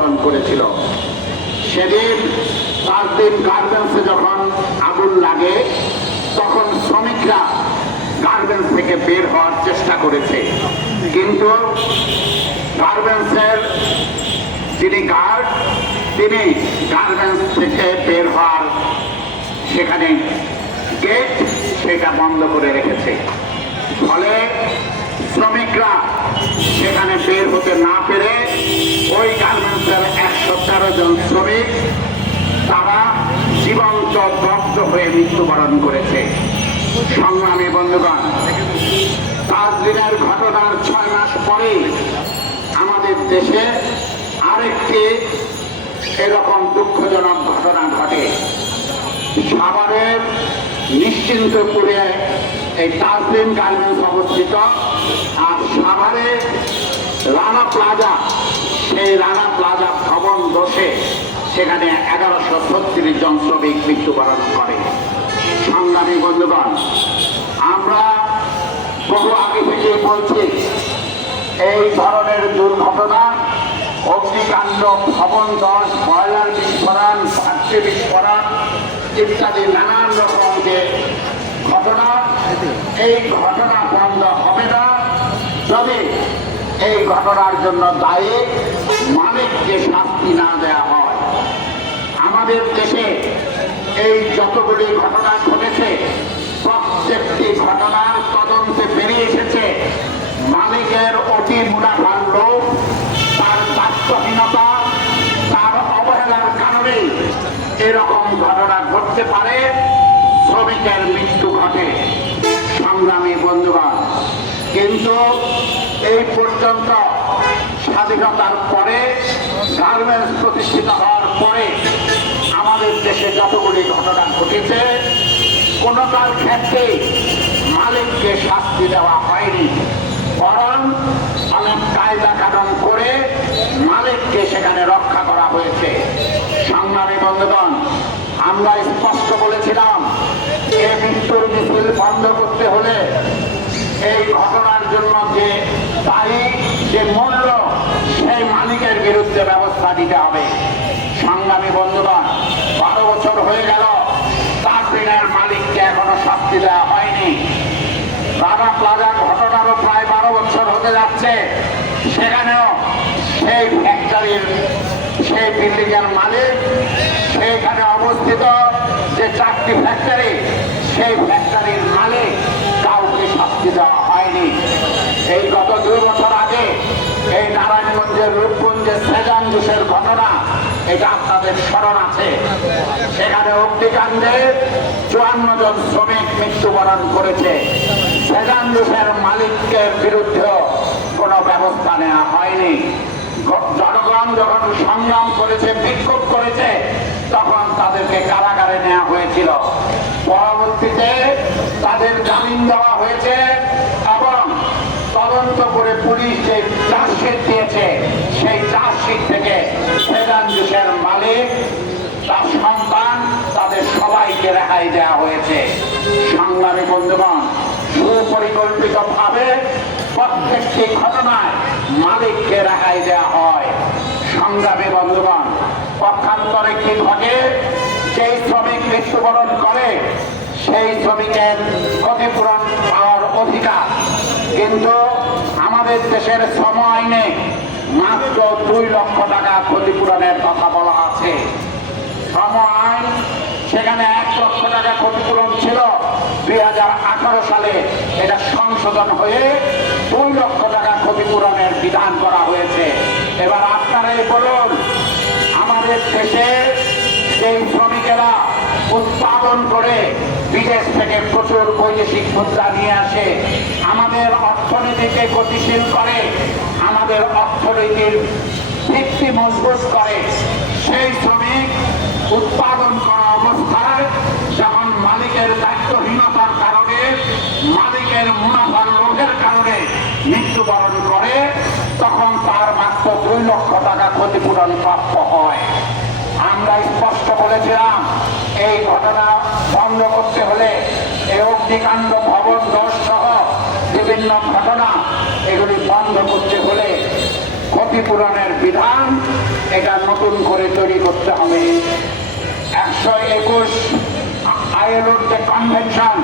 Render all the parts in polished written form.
মৃত্যুবরণ করেছিল। সেদিন 5 দিন গার্মেন্টসে যখন আগুন লাগে তখন শ্রমিকরা গার্মেন্টস থেকে বের হওয়ার চেষ্টা করেছে, কিন্তু গার্মেন্টসের যিনি গার্ড তিনি গার্মেন্টস থেকে বের হওয়ার সেখানে গেট সেটা বন্ধ করে রেখেছে। ফলে শ্রমিকরা সেখানে বের হতে না পেরে ওই গার্মেন্টসের 113 জন শ্রমিক তারা জীবন্ত দগ্ধ হয়ে মৃত্যুবরণ করেছে। সংগ্রামী বন্ধুগণ, তাজরিনের ঘটনার 6 মাস পরে আমাদের দেশে আরেকটি এরকম দুঃখজনক ঘটনা ঘটে। সাভারের নিশ্চিন্তপুরে এই তাজরিন গার্মেন্টস অবস্থিত, আর সাভারে রানা প্লাজা, সেই রানা প্লাজা ভবন দোষে সেখানে 1136 জন শ্রমিক মৃত্যুবরণ করে। সংগ্রামী বন্ধুগণ, আমরা বহু আগে থেকে বলছি এই ধরনের দুর্ঘটনা, অগ্নিকাণ্ড, ভবন ধস, বয়লার বিস্ফোরণ, ফ্যাক্টরি বিস্ফোরণ ইত্যাদি নানান রকম যে ঘটনা, এই ঘটনা বন্ধ হবে না যদি এই ঘটনার জন্য দায়ী মালিককে শাস্তি না দেওয়া হয়। আমাদের দেশে এই যতগুলি ঘটনা ঘটেছে প্রত্যেকটি ঘটনার তদন্তে বেরিয়ে এসেছে মালিকের অতি মুনাফার লোভ, তার দায়িত্বহীনতা, তার অবহেলার কারণে এরকম ঘটনা ঘটতে পারে, শ্রমিকের মৃত্যু ঘটে। সংগ্রামী বন্ধুগণ, কিন্তু এই পর্যন্ত স্বাধীনতার পরে গার্মেন্টস প্রতিষ্ঠিত হওয়ার পরে আমাদের দেশে যতগুলি ঘটনা ঘটেছে কোনোটার ক্ষেত্রে মালিককে শাস্তি দেওয়া হয়নি, বরং অনেক কায়দা কানুন করে মালিককে সেখানে রক্ষা করা হয়েছে। সংগ্রামী বন্ধুগণ, আমরা স্পষ্ট বলেছিলাম এই মৃত্যুর মিছিল বন্ধ করতে হলে এই ঘটনার জন্য যে দায়ী, যে মূল্য, সেই মালিকের বিরুদ্ধে ব্যবস্থা নিতে হবে। সংগ্রামী বন্ধুগণ, 12 বছর হয়ে গেল তাজরিনের মালিককে এখনো শাস্তি দেওয়া হয়নি। রানা প্লাজা ঘটনারও প্রায় 12 বছর হতে যাচ্ছে, সেখানেও সেই ফ্যাক্টরির, সেই বিল্ডিং এর মালিক, সেইখানে অবস্থিত যে 4টি ফ্যাক্টরি, সেই ফ্যাক্টরির মালিক কাউকে শাস্তি দেওয়া হয়নি। এই গত 2 বছর আগে এই নারায়ণগঞ্জের রূপগঞ্জের সেজান জুসের ঘটনা, এটা আপনাদের স্মরণ আছে। সেখানে অগ্নিকাণ্ডে 54 জন শ্রমিক মৃত্যুবরণ করেছে। সেজান জুসের মালিকের বিরুদ্ধে কোনো ব্যবস্থা নেওয়া হয়নি। জনগণ যখন সংগ্রাম করেছে, বিক্ষোভ করেছে, তখন তাদেরকে কারাগারে নেওয়া হয়েছিল। পরবর্তীতে তাদের জামিন দেওয়া হয়েছে এবং তদন্ত করে পুলিশ যে চার্জশিট দিয়েছে, সেই চার্জশিট থেকে সেজান জুসের মালিক, তার সন্তান, তাদের সবাইকে রেহাই দেওয়া হয়েছে। সংগ্রামী বন্ধুগণ, সুপরিকল্পিতভাবে প্রত্যেকটি ঘটনায় মালিককে রেহাই দেওয়া হয়। সংগ্রামী বন্ধুগণ, পক্ষান্তরে কি ঘটে? যেই শ্রমিক মৃত্যুবরণ করে সেই শ্রমিকের ক্ষতিপূরণ পাওয়ার অধিকার, কিন্তু আমাদের দেশের শ্রম আইনে মাত্র 2 লক্ষ টাকা ক্ষতিপূরণের কথা বলা আছে। শ্রম আইন সেখানে 1 লক্ষ টাকা ক্ষতিপূরণ ছিল, 2018 সালে এটা সংশোধন হয়ে 2 লক্ষ টাকা ক্ষতিপূরণের বিধান করা হয়েছে। এবার আপনারাই বলুন, আমাদের দেশে এই শ্রমিকেরা উৎপাদন করে বিদেশ থেকে প্রচুর বৈদেশিক মুদ্রা নিয়ে আসে, আমাদের অর্থনীতিকে গতিশীল করে, আমাদের অর্থনীতির ভিত্তি মজবুত করে, সেই শ্রমিক উৎপাদন করা অবস্থায় যখন মালিকের দায়িত্বহীনতার কারণে, মালিকের মুনাফার লোভের কারণে মৃত্যুবরণ করে, তখন তার মাত্র 2 লক্ষ টাকা ক্ষতিপূরণ প্রাপ্য হয়। আমরা স্পষ্ট বলেছিলাম এই ঘটনা বন্ধ করতে হলে, এই অগ্নিকাণ্ড, ভবন ধস সহ বিভিন্ন ঘটনা, এগুলি বন্ধ করতে হলে ক্ষতিপূরণের বিধান এটা নতুন করে তৈরি করতে হবে। 121 আইএলওর যে কনভেনশন,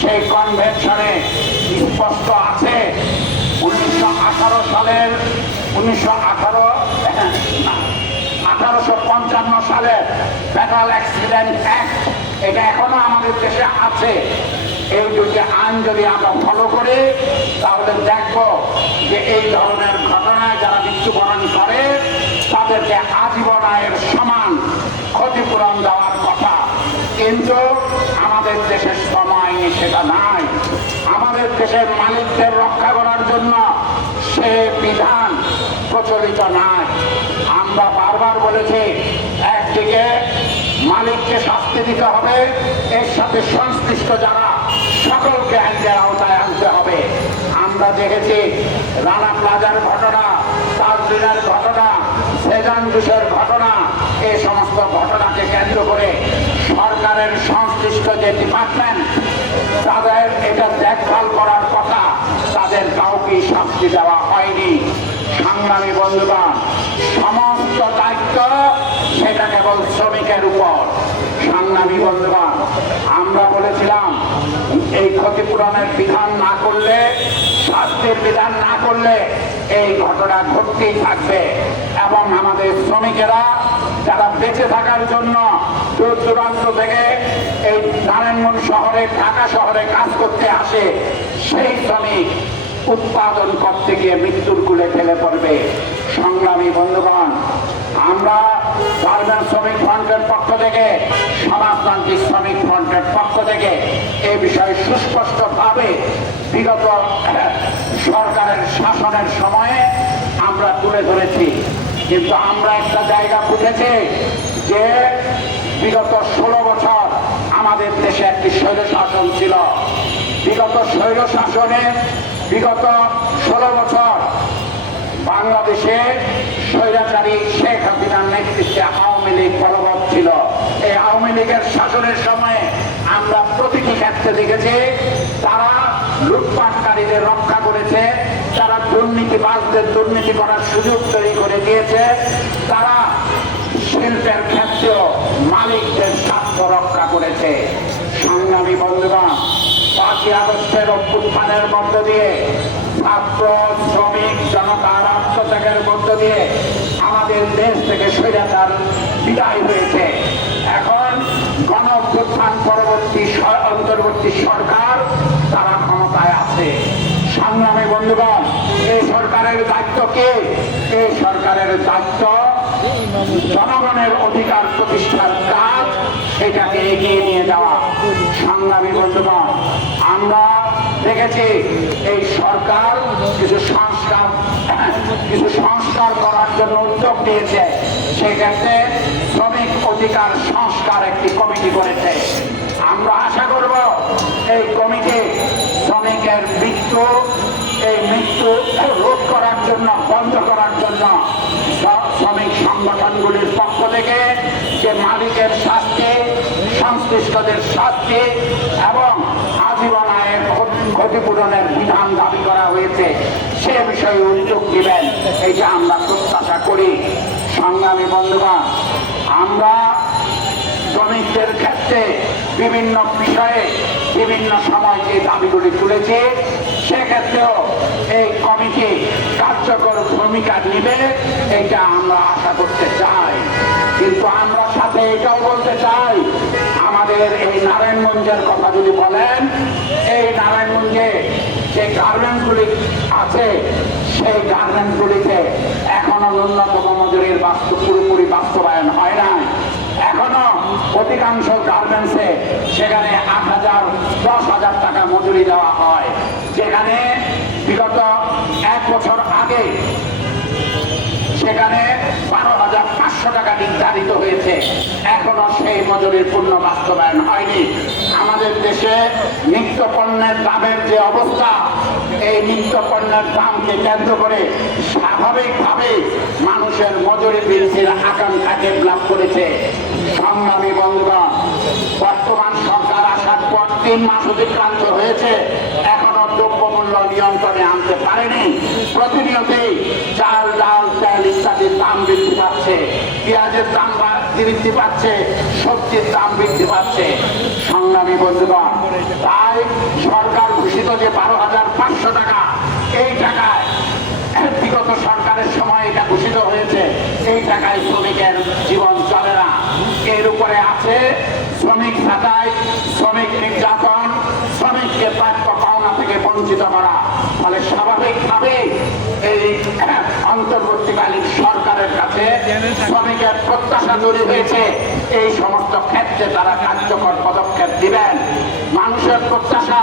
সেই কনভেনশনে স্পষ্ট আছে 1855 সালের ফেডারেল অ্যাক্সিডেন্ট অ্যাক্ট, এটা এখনো আমাদের দেশে আছে। এই দুটি আইন যদি আমরা ফলো করি তাহলে দেখবো যে এই ধরনের ঘটনায় যারা মৃত্যুবরণ করে তাদেরকে আজীবন আয়ের সমান ক্ষতিপূরণ দেওয়ার কথা। কিন্তু আমাদের দেশের শ্রম আইনে সেটা নাই। আমাদের দেশের মালিকদের রক্ষা করার জন্য সে বিধান প্রচলিত নাই। আমরা বারবার বলেছি, একদিকে মালিককে শাস্তি দিতে হবে, এর সাথে সংশ্লিষ্ট যারা সকলকে আইনের আওতায় আনতে হবে। আমরা দেখেছি রানা প্লাজার ঘটনা, তাজরিনের ঘটনা, সেজান জুসের ঘটনা, এই সমস্ত ঘটনাকে কেন্দ্র করে সরকারের সংশ্লিষ্ট যে ডিপার্টমেন্ট তাদের এটা দেখভাল করার কথা, তাদের কাউকে শাস্তি দেওয়া হয়নি। সংগ্রামী বন্ধুগণ, সমস্ত দায়িত্ব সেটা কেবল শ্রমিকের উপর। সংগ্রামী বন্ধুগণ, আমরা বলেছিলাম এই ক্ষতিপূরণের বিধান না করলে, শাস্তির বিধান না করলে এই ঘটনা ঘটতেই থাকবে এবং আমাদের শ্রমিকেরা যারা বেঁচে থাকার জন্য দূর দূরান্ত থেকে এই নারায়ণগঞ্জ শহরে, ঢাকা শহরে কাজ করতে আসে, সেই শ্রমিক উৎপাদন করতে গিয়ে মৃত্যুর কুলে ঠেলে পড়বে। সংগ্রামী বন্ধুগণ, আমরা গার্মেন্টস শ্রমিক ফ্রন্টের পক্ষ থেকে, সমাজতান্ত্রিক শ্রমিক ফ্রন্টের পক্ষ থেকে এই বিষয়ে সুস্পষ্টভাবে বিগত সরকারের শাসনের সময়ে আমরা তুলে ধরেছি। কিন্তু আমরা একটা জায়গা বুঝেছি যে বিগত 16 বছর আমাদের দেশে একটি স্বৈরশাসন ছিল। বিগত স্বৈরশাসনে বিগত 16 বছর বাংলাদেশে স্বৈরাচারী শেখ হাসিনার নেতৃত্বে আওয়ামী লীগ বলবৎ ছিল। এই আওয়ামী লীগের শাসনের সময় আমরা প্রতিটি ক্ষেত্রে দেখেছি তারা লুটপাটকারীদের রক্ষা করেছে, তারা দুর্নীতিবাজদের দুর্নীতি করার সুযোগ তৈরি করে দিয়েছে, তারা শিল্পের ক্ষেত্রেও মালিকদের স্বার্থ রক্ষা করেছে। সংগ্রামী বন্ধুগণ, 5ই আগস্টের অভ্যুত্থানের মধ্য দিয়ে, ছাত্র শ্রমিক জনতার আত্মত্যাগের মধ্য দিয়ে আমাদের দেশ থেকে স্বৈরাচার বিদায় হয়েছে। এখন গণ অভ্যুত্থান পরবর্তী অন্তর্বর্তী সরকার তারা ক্ষমতায় আছে। সংগ্রামী বন্ধুগণ, এই সরকারের দায়িত্ব কি? এই সরকারের দায়িত্ব জনগণের অধিকার প্রতিষ্ঠার কাজ, সেটাকে এগিয়ে নিয়ে যাওয়া। সংগ্রামী বন্ধুগণ, আমরা দেখেছি এই সরকার কিছু সংস্কার করার জন্য উদ্যোগ নিয়েছে। সেক্ষেত্রে শ্রমিক অধিকার সংস্কার একটি কমিটি করেছে। আমরা আশা করব এই কমিটি শ্রমিকের এই মৃত্যু রোধ করার জন্য, বন্ধ করার জন্য শ্রমিক সংগঠনগুলির পক্ষ থেকে যে মালিকের শাস্তি, সংশ্লিষ্টদের শাস্তি এবং আজীবন আয়ের ক্ষতিপূরণের বিধান দাবি করা হয়েছে, সে বিষয়ে উদ্যোগ দিবেন, এটা আমরা প্রত্যাশা করি। সংগ্রামী বন্ধুগণ, আমরা শ্রমিকদের ক্ষেত্রে বিভিন্ন বিষয়ে বিভিন্ন সময় যে দাবিগুলি তুলেছে, সেক্ষেত্রেও এই কমিটি কার্যকর ভূমিকা নিবে, এটা আমরা আশা করতে চাই। কিন্তু আমরা সাথে এটাও বলতে চাই, আমাদের এই নারায়ণগঞ্জের কথা যদি বলেন, এই নারায়ণগঞ্জে যে গার্মেন্টসগুলি আছে, সেই গার্মেন্টসগুলিতে এখনো ন্যূনতম মজুরির পুরোপুরি বাস্তবায়ন হয় নাই। এখনো অধিকাংশ গার্মেন্টসে সেখানে 8,000, 10,000 টাকা মজুরি দেওয়া হয়, যেখানে বিগত 1 বছর আগে সেখানে 12,500 টাকা নির্ধারিত হয়েছে। এখনো সেই মজুরির পূর্ণ বাস্তবায়ন হয়নি। আমাদের দেশে নিত্য পণ্যের দামের যে অবস্থা, এই নিত্য পণ্যের দামকে কেন্দ্র করে স্বাভাবিকভাবে মানুষের মজুরি বৃদ্ধির আকাঙ্ক্ষা ডেভেলপ করেছে। সংগ্রামী বন্ধুগণ, বর্তমান সরকার আসার পর 3 মাস অতিক্রান্ত হয়েছে, এখনো দ্রব্যমূল্য নিয়ন্ত্রণে আনতে পারেনি। প্রতিনিয়তই চাল, ডাল, তেল ইত্যাদির দাম বৃদ্ধি পাচ্ছে, পেঁয়াজের দাম বৃদ্ধি পাচ্ছে, সবজির দাম বৃদ্ধি পাচ্ছে। সংগ্রামী বন্ধুগণ, তাই সরকার ঘোষিত যে 12,500 টাকা, এই টাকায় বিগত সরকারের সময় এটা ঘোষিত হয়েছে, এই টাকায় শ্রমিকের জীবন চলে না। এর উপরে আছে শ্রমিক ছাঁটাই, শ্রমিক নির্যাতন, শ্রমিককে প্রাপ্য পাওনা থেকে বঞ্চিত করা। ফলে স্বাভাবিকভাবে এই অন্তর্বর্তীকালীন সরকারের কাছে শ্রমিকের প্রত্যাশা তৈরি হয়েছে, এই সমস্ত ক্ষেত্রে তারা কার্যকর পদক্ষেপ দিবেন। মানুষের প্রত্যাশা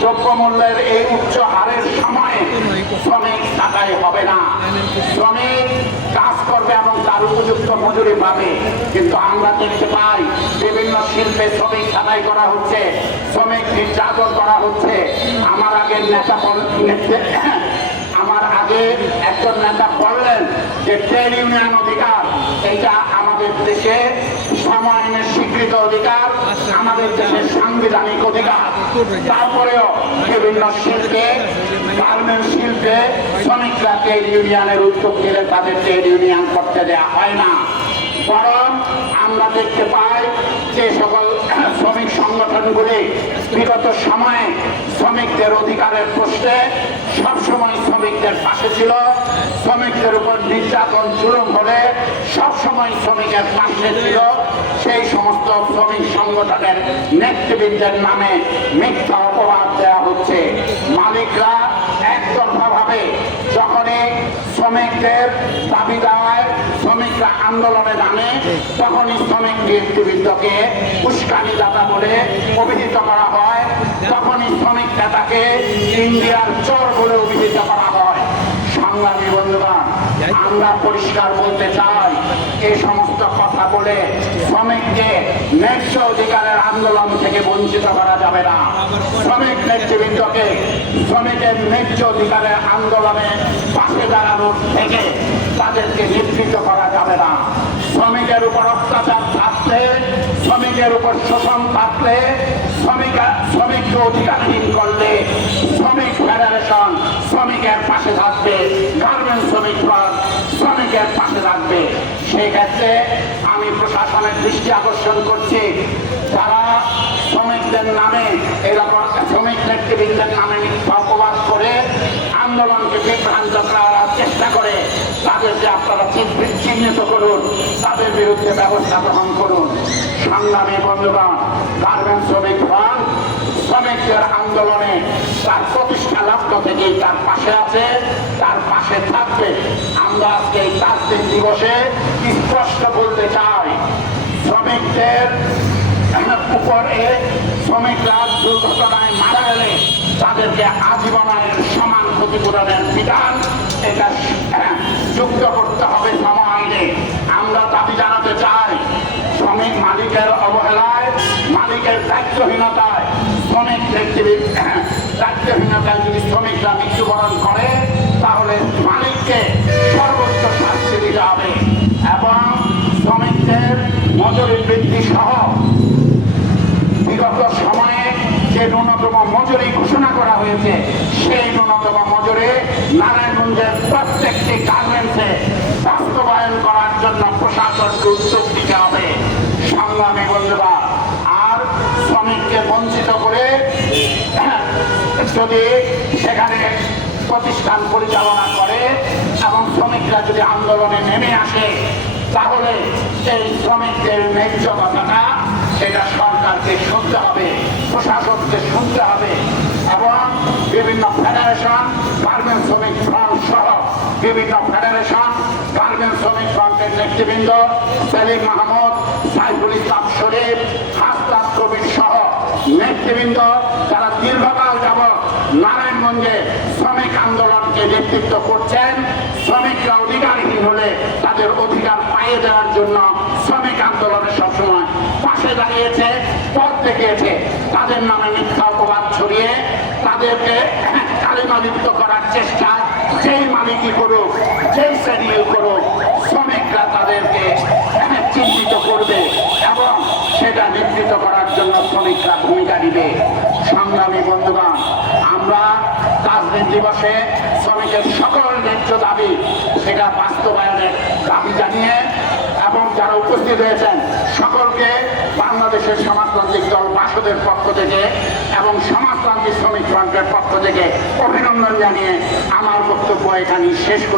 দ্রব্যমূল্যের এই উচ্চ হারের সময়ে শ্রমিক ছাঁটাই হবে না, শ্রমিক কাজ করবে এবং তার উপযুক্ত মজুরি পাবে। কিন্তু আমরা দেখতে পাই বিভিন্ন শিল্পে শ্রমিক ছাঁটাই করা হচ্ছে, শ্রমিক নির্যাতন করা হচ্ছে। আমার আগে একজন নেতা বললেন যে ট্রেড ইউনিয়ন অধিকার, এটা আমাদের দেশে শ্রম আইনের স্বীকৃত অধিকার, আমাদের দেশের সাংবিধানিক অধিকার। তারপরেও বিভিন্ন শিল্পে, গার্মেন্টস শিল্পে শ্রমিকরা ট্রেড ইউনিয়নের উদ্যোগ নিলে তাদের ট্রেড ইউনিয়ন করতে দেওয়া হয় না। বরং আমরা দেখতে পাই যে সকল শ্রমিক সংগঠনগুলি বিগত সময়ে শ্রমিকদের অধিকারের প্রশ্নে সবসময় শ্রমিকদের পাশে ছিল, শ্রমিকদের উপর নির্যাতন জুলুম হলে সবসময় শ্রমিকের পাশে ছিল। সেই সমস্ত শ্রমিক সংগঠনের নেতৃবৃন্দের নামে মিথ্যা অপবাদ দেওয়া হচ্ছে। মালিকরা একতরফাভাবে যখনই শ্রমিকদের দাবি দেওয়ায় শ্রমিকরা আন্দোলনে নামে, তখনই শ্রমিক নেতৃবৃন্দকে উস্কানিদাতা বলে অভিহিত করা হয়, তখনই শ্রমিক নেতাকে ইন্ডিয়ার চোর বলে অভিহিত করা হয়। সংগ্রামী বন্ধুগণ, আমরা পরিষ্কার বলতে চাই, এই সমস্ত কথা বলে শ্রমিককে ন্যায্য অধিকারের আন্দোলন থেকে বঞ্চিত করা যাবে না। শ্রমিক নেতৃবৃন্দকে শ্রমিকের ন্যায্য অধিকারের আন্দোলনে পাশে দাঁড়ানোর থেকে তাদেরকে নিবৃত্ত করা যাবে না। শ্রমিকের উপর অত্যাচার থাকলে, শ্রমিকের উপর শোষণ থাকলে, শ্রমিককে অধিকারহীন করলে শ্রমিক ফেডারেশন শ্রমিকের পাশে থাকবে, গার্মেন্টস শ্রমিক ফ্রন্ট শ্রমিকের পাশে থাকবে। সেই ক্ষেত্রে আমি প্রশাসনের দৃষ্টি আকর্ষণ করছি, যারা শ্রমিকদের নামে এরকম শ্রমিক নেতৃবৃন্দের নামে মিথ্যা অপবাদ করে আন্দোলনকে বিভ্রান্ত করার চেষ্টা করে, তাদেরকে আপনারা চিহ্নিত করুন, তাদের বিরুদ্ধে ব্যবস্থা গ্রহণ করুন। সংগ্রামী বন্ধুগণ, গার্মেন্টস শ্রমিক ফ্রন্ট শ্রমিকদের আন্দোলনে তার প্রতিষ্ঠা লগ্ন থেকেই তার পাশে আছে, তার পাশে থাকবে। আমরা আজকে এই 5 দিন দিবসে স্পষ্ট বলতে চাই, শ্রমিকদের উপরে শ্রমিকরা দুর্ঘটনায় মারা গেলে তাদেরকে আজীবনের সমান ক্ষতিপূরণের বিধান এটা যুক্ত করতে হবে শ্রম আইনে। আমরা দাবি জানাতে চাই, শ্রমিক মালিকের অবহেলায়, মালিকের দায়িত্বহীনতায়, শ্রমিক দায়িত্বহীনতায় যদি শ্রমিকরা মৃত্যুবরণ করে, তাহলে মালিককে সর্বোচ্চ শাস্তি দিতে হবে এবং শ্রমিকদের মজুরি বৃদ্ধি সহ বিগত সময়ে যে ন্যূনতম মজুরি ঘোষণা করা হয়েছে, সেই ন্যূনতম মজুরি নারায়ণগঞ্জের প্রত্যেকটি গার্মেন্টসে বাস্তবায়ন করার জন্য প্রশাসনকে উদ্যোগ নিতে হবে। সংগ্রামী বন্ধুরা, আর শ্রমিককে বঞ্চিত করে যদি সেখানে প্রতিষ্ঠান পরিচালনা করে এবং শ্রমিকরা যদি আন্দোলনে নেমে আসে, তাহলে এই শ্রমিকদের ন্যায্য কথাটা এটা সরকারকে শুনতে হবে, প্রশাসনকে শুনতে হবে এবং বিভিন্ন ফেডারেশন, গার্মেন্টস শ্রমিক ফ্রন্ট সহ বিভিন্ন ফেডারেশন, গার্মেন্টস শ্রমিক ফ্রন্টের নেতৃবৃন্দ সেলিম মাহমুদ, সাইফুল ইসলাম শরীফ, হাসনাত কবির সহ নেতৃবৃন্দ যারা দীর্ঘকাল যাবৎ নারায়ণগঞ্জে শ্রমিক আন্দোলনকে নেতৃত্ব করছেন, শ্রমিকরা অধিকারহীন হলে তাদের অধিকার পাইয়ে দেওয়ার জন্য শ্রমিক আন্দোলনে সবসময় পাশে দাঁড়িয়েছে, পথ দেখিয়েছে, তাদের নামে মিথ্যা অপবাদ ছড়িয়ে তাদেরকে কালিমালিপ্ত করার চেষ্টা যেই মালিকই করুক, যেই শ্রেণী করুক, শ্রমিকরা তাদেরকে চিহ্নিত করবে এবং সেটা নিশ্চিত করার জন্য শ্রমিকরা ভূমিকা নিবে। সংগ্রামী বন্ধুগণ, আমরা কাজ দিন দিবসে শ্রমিকের সকল ন্যায্য দাবি সেটা বাস্তবায়নের দাবি জানিয়ে এবং যারা উপস্থিত হয়েছেন সকলকে বাংলাদেশের সমাজতান্ত্রিক দল বাসদের পক্ষ থেকে এবং সমাজতান্ত্রিক শ্রমিক ফ্রন্টের পক্ষ থেকে অভিনন্দন জানিয়ে আমার বক্তব্য এখানে শেষ করছি।